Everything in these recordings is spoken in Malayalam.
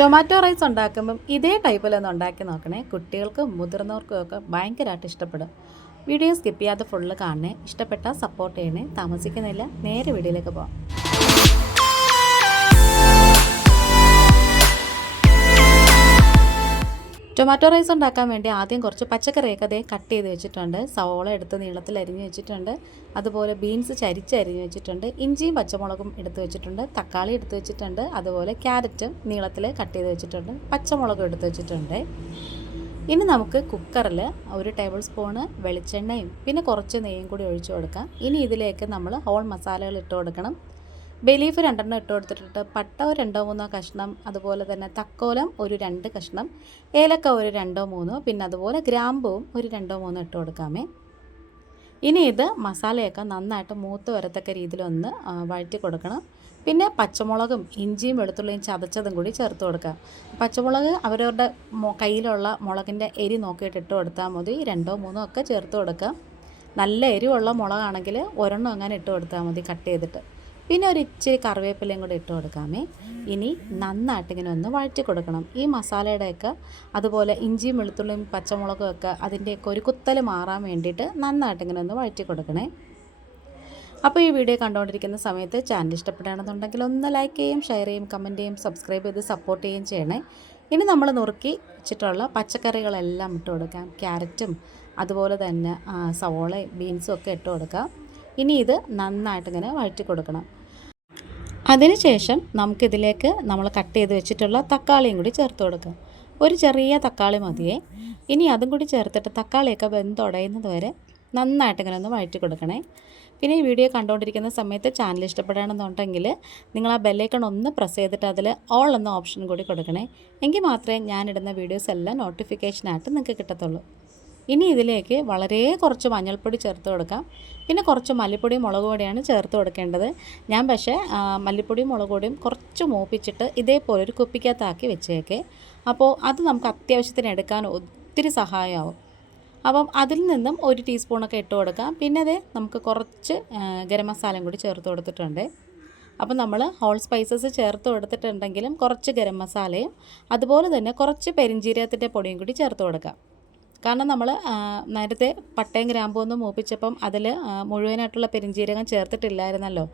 ടൊമാറ്റോ റൈസ് ഉണ്ടാക്കുമ്പം ഇതേ ടൈപ്പിലൊന്ന് ഉണ്ടാക്കി നോക്കണേ. കുട്ടികൾക്കും മുതിർന്നവർക്കും ഒക്കെ ഭയങ്കരമായിട്ട് ഇഷ്ടപ്പെടും. വീഡിയോ സ്കിപ്പ് ചെയ്യാതെ ഫുള്ള് കാണണേ. ഇഷ്ടപ്പെട്ടാൽ സപ്പോർട്ട് ചെയ്യണേ. താമസിക്കുന്നില്ല, നേരെ വീഡിയോയിലേക്ക് പോകാം. ടൊമാറ്റോ റൈസ് ഉണ്ടാക്കാൻ വേണ്ടി ആദ്യം കുറച്ച് പച്ചക്കറിയൊക്കെ അതേ കട്ട് ചെയ്ത് വെച്ചിട്ടുണ്ട്. സവോള എടുത്ത് നീളത്തിൽ അരിഞ്ഞ് വെച്ചിട്ടുണ്ട്. അതുപോലെ ബീൻസ് ചരിച്ചരിഞ്ഞ് വെച്ചിട്ടുണ്ട്. ഇഞ്ചിയും പച്ചമുളകും എടുത്ത് വെച്ചിട്ടുണ്ട്. തക്കാളി എടുത്ത് വെച്ചിട്ടുണ്ട്. അതുപോലെ ക്യാരറ്റും നീളത്തിൽ കട്ട് ചെയ്ത് വെച്ചിട്ടുണ്ട്. പച്ചമുളകും എടുത്ത് വെച്ചിട്ടുണ്ട്. ഇനി നമുക്ക് കുക്കറിൽ 1 ടേബിൾ സ്പൂണ് വെളിച്ചെണ്ണയും പിന്നെ കുറച്ച് നെയ്യും കൂടി ഒഴിച്ചു കൊടുക്കാം. ഇനി ഇതിലേക്ക് നമ്മൾ ഹോൾ മസാലകൾ ഇട്ട് കൊടുക്കണം. ബേ ലീഫ് 2 ഇട്ട് കൊടുത്തിട്ട് പട്ട ഒരു 2-3 കഷ്ണം, അതുപോലെ തന്നെ തക്കോലം ഒരു 2 കഷ്ണം, ഏലക്ക ഒരു 2-3, പിന്നെ അതുപോലെ ഗ്രാമ്പൂവും ഒരു 2-3 ഇട്ട് കൊടുക്കാമേ. ഇനി ഇത് മസാലയൊക്കെ നന്നായിട്ട് മൂത്ത് വരത്തക്ക രീതിയിലൊന്ന് വഴറ്റി കൊടുക്കണം. പിന്നെ പച്ചമുളകും ഇഞ്ചിയും വെളുത്തുള്ളിയും ചതച്ചതും കൂടി ചേർത്ത് കൊടുക്കാം. പച്ചമുളക് അവരവരുടെ കയ്യിലുള്ള മുളകിൻ്റെ എരി നോക്കിയിട്ട് ഇട്ട് കൊടുത്താൽ മതി. 2-3 ഒക്കെ ചേർത്ത് കൊടുക്കാം. നല്ല എരിവുള്ള മുളകാണെങ്കിൽ ഒരെണ്ണം അങ്ങനെ ഇട്ട് കൊടുത്താൽ മതി കട്ട് ചെയ്തിട്ട്. പിന്നെ ഒരു ഇച്ചിരി കറിവേപ്പിലയും കൂടി ഇട്ട് കൊടുക്കാമേ. ഇനി നന്നായിട്ട് ഇങ്ങനെ ഒന്ന് വഴറ്റി കൊടുക്കണം. ഈ മസാലയുടെയൊക്കെ അതുപോലെ ഇഞ്ചിയും വെളുത്തുള്ളിയും പച്ചമുളകും ഒക്കെ അതിൻ്റെയൊക്കെ ഒരു കുത്തൽ മാറാൻ വേണ്ടിയിട്ട് നന്നായിട്ട് ഇങ്ങനെ ഒന്ന് വഴറ്റി കൊടുക്കണേ. അപ്പോൾ ഈ വീഡിയോ കണ്ടുകൊണ്ടിരിക്കുന്ന സമയത്ത് ചാനൽ ഇഷ്ടപ്പെടുകയാണെന്നുണ്ടെങ്കിൽ ഒന്ന് ലൈക്ക് ചെയ്യും, ഷെയർ ചെയ്യും, കമൻറ്റ് ചെയ്യും, സബ്സ്ക്രൈബ് ചെയ്ത് സപ്പോർട്ട് ചെയ്യുകയും ചെയ്യണേ. ഇനി നമ്മൾ നുറുക്കി വെച്ചിട്ടുള്ള പച്ചക്കറികളെല്ലാം ഇട്ട് കൊടുക്കാം. ക്യാരറ്റും അതുപോലെ തന്നെ സവോളയും ബീൻസും ഒക്കെ ഇട്ട് കൊടുക്കാം. ഇനി ഇത് നന്നായിട്ട് ഇങ്ങനെ വഴറ്റി കൊടുക്കണം. അതിനുശേഷം നമുക്കിതിലേക്ക് നമ്മൾ കട്ട് ചെയ്ത് വെച്ചിട്ടുള്ള തക്കാളിയും കൂടി ചേർത്ത് കൊടുക്കാം. ഒരു ചെറിയ തക്കാളി മതിയേ. ഇനി അതും കൂടി ചേർത്തിട്ട് തക്കാളിയൊക്കെ വെന്തുടയുന്നത് വരെ നന്നായിട്ട് ഇങ്ങനെ ഒന്ന് വഴറ്റി കൊടുക്കണേ. പിന്നെ ഈ വീഡിയോ കണ്ടുകൊണ്ടിരിക്കുന്ന സമയത്ത് ചാനൽ ഇഷ്ടപ്പെടുകയാണെന്നുണ്ടെങ്കിൽ നിങ്ങൾ ആ ബെല്ലൈക്കൺ ഒന്ന് പ്രസ് ചെയ്തിട്ട് അതിൽ ഓൾ എന്ന ഓപ്ഷൻ കൂടി കൊടുക്കണേ. എങ്കിൽ മാത്രമേ ഞാനിടുന്ന വീഡിയോസ് എല്ലാം നോട്ടിഫിക്കേഷനായിട്ട് നിങ്ങൾക്ക് കിട്ടത്തുള്ളൂ. ഇനി ഇതിലേക്ക് വളരെ കുറച്ച് മഞ്ഞൾപ്പൊടി ചേർത്ത് കൊടുക്കാം. പിന്നെ കുറച്ച് മല്ലിപ്പൊടിയും മുളക് പൊടിയാണ് ചേർത്ത് കൊടുക്കേണ്ടത്. ഞാൻ പക്ഷേ മല്ലിപ്പൊടിയും മുളക് പൊടിയും കുറച്ച് മൂപ്പിച്ചിട്ട് ഇതേപോലെ ഒരു കുപ്പിക്കകത്താക്കി വെച്ചേക്കെ. അപ്പോൾ അത് നമുക്ക് അത്യാവശ്യത്തിന് എടുക്കാൻ ഒത്തിരി സഹായമാവും. അപ്പം അതിൽ നിന്നും 1 ടീസ്പൂണൊക്കെ ഇട്ട് കൊടുക്കാം. പിന്നെ അതേ നമുക്ക് കുറച്ച് ഗരം മസാലയും കൂടി ചേർത്ത് കൊടുത്തിട്ടുണ്ട്. അപ്പം നമ്മൾ ഹോൾ സ്പൈസസ് ചേർത്ത് കൊടുത്തിട്ടുണ്ടെങ്കിലും കുറച്ച് ഗരം മസാലയും അതുപോലെ തന്നെ കുറച്ച് പെരിഞ്ജീരകത്തിൻ്റെ പൊടിയും കൂടി ചേർത്ത് കൊടുക്കാം. കാരണം നമ്മൾ നേരത്തെ പട്ടയും ഗ്രാമ്പും ഒന്ന് മൂപ്പിച്ചപ്പം അതിൽ മുഴുവനായിട്ടുള്ള പെരിഞ്ജീരകം ചേർത്തിട്ടില്ലായിരുന്നല്ലോ.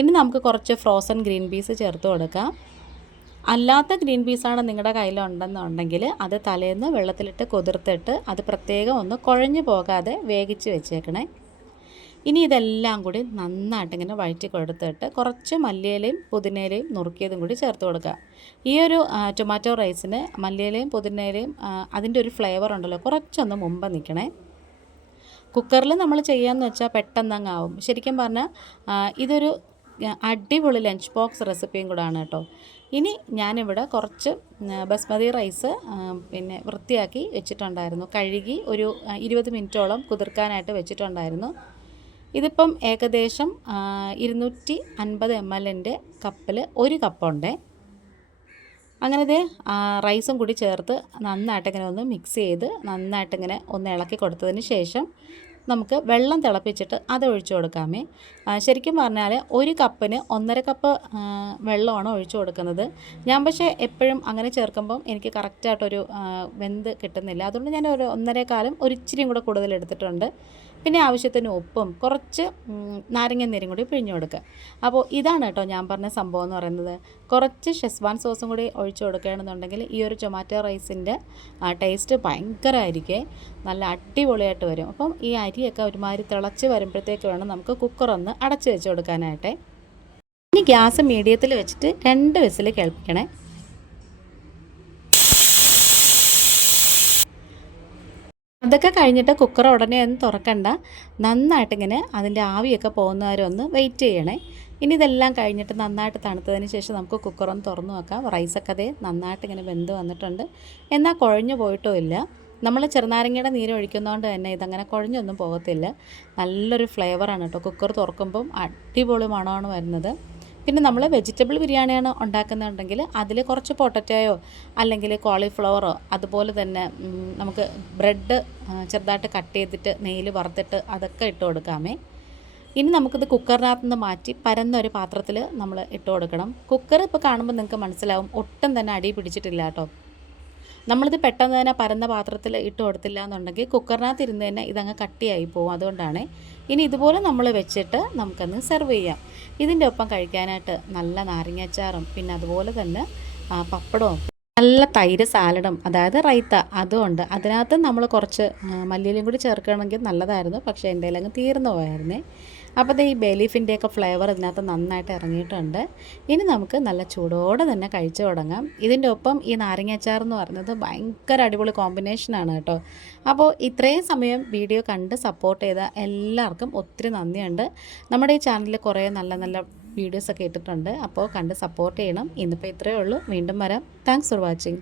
ഇനി നമുക്ക് കുറച്ച് ഫ്രോസൺ ഗ്രീൻ പീസ് ചേർത്ത് കൊടുക്കാം. അല്ലാത്ത ഗ്രീൻ പീസാണ് നിങ്ങളുടെ കയ്യിലുണ്ടെന്നുണ്ടെങ്കിൽ അത് തലേന്ന് വെള്ളത്തിലിട്ട് കുതിർത്തിട്ട് അത് പ്രത്യേകം ഒന്ന് കുഴഞ്ഞു പോകാതെ വേവിച്ച് വെച്ചേക്കണേ. ഇനി ഇതെല്ലാം കൂടി നന്നായിട്ട് ഇങ്ങനെ വഴറ്റി കൊടുത്തിട്ട് കുറച്ച് മല്ലിയിലയും പുതിനയിലയും നുറുക്കിയതും കൂടി ചേർത്ത് കൊടുക്കുക. ഈ ഒരു ടൊമാറ്റോ റൈസിന് മല്ലിയിലയും പുതിനയിലയും അതിൻ്റെ ഒരു ഫ്ലേവർ ഉണ്ടല്ലോ, കുറച്ചൊന്ന് മുമ്പ് നിൽക്കണേ. കുക്കറിൽ നമ്മൾ ചെയ്യാമെന്ന് വെച്ചാൽ പെട്ടെന്നങ്ങ് ആവും. ശരിക്കും പറഞ്ഞാൽ ഇതൊരു അടിപൊളി ലഞ്ച് ബോക്സ് റെസിപ്പിയും കൂടാണ് കേട്ടോ. ഇനി ഞാനിവിടെ കുറച്ച് ബസ്മതി റൈസ് പിന്നെ വൃത്തിയാക്കി വെച്ചിട്ടുണ്ടായിരുന്നു. കഴുകി ഒരു 20 മിനിറ്റോളം കുതിർക്കാനായിട്ട് വെച്ചിട്ടുണ്ടായിരുന്നു. ഇതിപ്പം ഏകദേശം 250 ml കപ്പിൽ 1 കപ്പുണ്ട്. അങ്ങനെ റൈസും കൂടി ചേർത്ത് നന്നായിട്ടിങ്ങനെ ഒന്ന് മിക്സ് ചെയ്ത് നന്നായിട്ടിങ്ങനെ ഒന്ന് ഇളക്കി കൊടുത്തതിന് ശേഷം നമുക്ക് വെള്ളം തിളപ്പിച്ചിട്ട് അത് ഒഴിച്ചു കൊടുക്കാമേ. ശരിക്കും പറഞ്ഞാൽ 1 കപ്പിന് 1.5 കപ്പ് വെള്ളമാണ് ഒഴിച്ചു കൊടുക്കുന്നത്. ഞാൻ പക്ഷേ എപ്പോഴും അങ്ങനെ ചേർക്കുമ്പം എനിക്ക് കറക്റ്റായിട്ടൊരു വെന്ത് കിട്ടുന്നില്ല. അതുകൊണ്ട് ഞാൻ ഒരു 1.25 ഒരു ഇച്ചിരിയും കൂടെ കൂടുതൽ എടുത്തിട്ടുണ്ട്. പിന്നെ ആവശ്യത്തിന് ഉപ്പും കുറച്ച് നാരങ്ങ നീരും കൂടി പിഴിഞ്ഞു കൊടുക്കുക. അപ്പോൾ ഇതാണ് കേട്ടോ ഞാൻ പറഞ്ഞ സംഭവം എന്ന് പറയുന്നത്. കുറച്ച് ഷെസ്വാൻ സോസും കൂടി ഒഴിച്ചു കൊടുക്കുകയാണെന്നുണ്ടെങ്കിൽ ഈ ഒരു ടൊമാറ്റോ റൈസിൻ്റെ ടേസ്റ്റ് ഭയങ്കരമായിരിക്കും, നല്ല അടിപൊളിയായിട്ട് വരും. അപ്പം ഈ അരിയൊക്കെ ഒരുമാതിരി തിളച്ച് വരുമ്പോഴത്തേക്ക് വേണം നമുക്ക് കുക്കറൊന്ന് അടച്ച് വെച്ച് കൊടുക്കാനായിട്ട്. ഇനി ഗ്യാസ് മീഡിയത്തിൽ വെച്ചിട്ട് 2 വിസിൽ കേൾപ്പിക്കണേ. അതൊക്കെ കഴിഞ്ഞിട്ട് കുക്കർ ഉടനെ ഒന്നും തുറക്കണ്ട, നന്നായിട്ടിങ്ങനെ അതിൻ്റെ ആവിയൊക്കെ പോകുന്നവരെ ഒന്ന് വെയിറ്റ് ചെയ്യണേ. ഇനി ഇതെല്ലാം കഴിഞ്ഞിട്ട് നന്നായിട്ട് തണുത്തതിന് ശേഷം നമുക്ക് കുക്കറൊന്ന് തുറന്നു നോക്കാം. റൈസൊക്കെ അതേ നന്നായിട്ടിങ്ങനെ വെന്ത് വന്നിട്ടുണ്ട്, എന്നാൽ കുഴഞ്ഞു പോയിട്ടുമില്ല. നമ്മൾ ചെറുനാരങ്ങയുടെ നീര് ഒഴിക്കുന്നതുകൊണ്ട് തന്നെ ഇതങ്ങനെ കുഴഞ്ഞൊന്നും പോകത്തില്ല. നല്ലൊരു ഫ്ലേവറാണ് കേട്ടോ. കുക്കർ തുറക്കുമ്പം അടിപൊളി മണമാണ് വരുന്നത്. പിന്നെ നമ്മൾ വെജിറ്റബിൾ ബിരിയാണിയാണ് ഉണ്ടാക്കുന്നുണ്ടെങ്കിൽ അതിൽ കുറച്ച് പൊട്ടറ്റോയോ അല്ലെങ്കിൽ കോളിഫ്ലവറോ അതുപോലെ തന്നെ നമുക്ക് ബ്രെഡ് ചെറുതായിട്ട് കട്ട് ചെയ്തിട്ട് നെയ്യിൽ വറുത്തിട്ട് അതൊക്കെ ഇട്ട് കൊടുക്കാമേ. ഇനി നമുക്കിത് കുക്കറിനകത്ത് നിന്ന് മാറ്റി പരന്നൊരു പാത്രത്തിൽ നമ്മൾ ഇട്ട് കൊടുക്കണം. കുക്കർ ഇപ്പോൾ കാണുമ്പോൾ നിങ്ങൾക്ക് മനസ്സിലാവും ഒട്ടും തന്നെ അടി പിടിച്ചിട്ടില്ല കേട്ടോ. നമ്മളിത് പെട്ടെന്ന് തന്നെ പരന്ന പാത്രത്തിൽ ഇട്ട് കൊടുത്തില്ല എന്നുണ്ടെങ്കിൽ കുക്കറിനകത്ത് ഇരുന്ന് തന്നെ ഇതങ്ങ് കട്ടിയായി പോകും. അതുകൊണ്ടാണ്. ഇനി ഇതുപോലെ നമ്മൾ വെച്ചിട്ട് നമുക്കൊന്ന് സെർവ് ചെയ്യാം. ഇതിൻ്റെ ഒപ്പം കഴിക്കാനായിട്ട് നല്ല നാരങ്ങാച്ചാറും പിന്നെ അതുപോലെ തന്നെ പപ്പടവും നല്ല തൈര് സാലഡും അതായത് റൈത്ത അതും ഉണ്ട്. അതിനകത്ത് നമ്മൾ കുറച്ച് മല്ലിയിലയും കൂടി ചേർക്കുകയാണെങ്കിൽ നല്ലതായിരുന്നു. പക്ഷേ എൻ്റെ അങ്ങ് തീർന്നു പോയായിരുന്നേ. അപ്പോൾ ഈ ബേ ലീഫിൻ്റെയൊക്കെ ഫ്ലേവർ ഇതിനകത്ത് നന്നായിട്ട് ഇറങ്ങിയിട്ടുണ്ട്. ഇനി നമുക്ക് നല്ല ചൂടോടെ തന്നെ കഴിച്ചു തുടങ്ങാം. ഇതിൻ്റെ ഒപ്പം ഈ നാരങ്ങാച്ചാർ എന്ന് പറയുന്നത് ഭയങ്കര അടിപൊളി കോമ്പിനേഷനാണ് കേട്ടോ. അപ്പോൾ ഇത്രയും സമയം വീഡിയോ കണ്ട് സപ്പോർട്ട് ചെയ്ത എല്ലാവർക്കും ഒത്തിരി നന്ദിയുണ്ട്. നമ്മുടെ ഈ ചാനലിൽ കുറേ നല്ല നല്ല വീഡിയോസൊക്കെ ഇട്ടിട്ടുണ്ട്. അപ്പോൾ കണ്ട് സപ്പോർട്ട് ചെയ്യണം. ഇന്നിപ്പോൾ ഇത്രയേ ഉള്ളൂ. വീണ്ടും വരാം. Thanks for watching.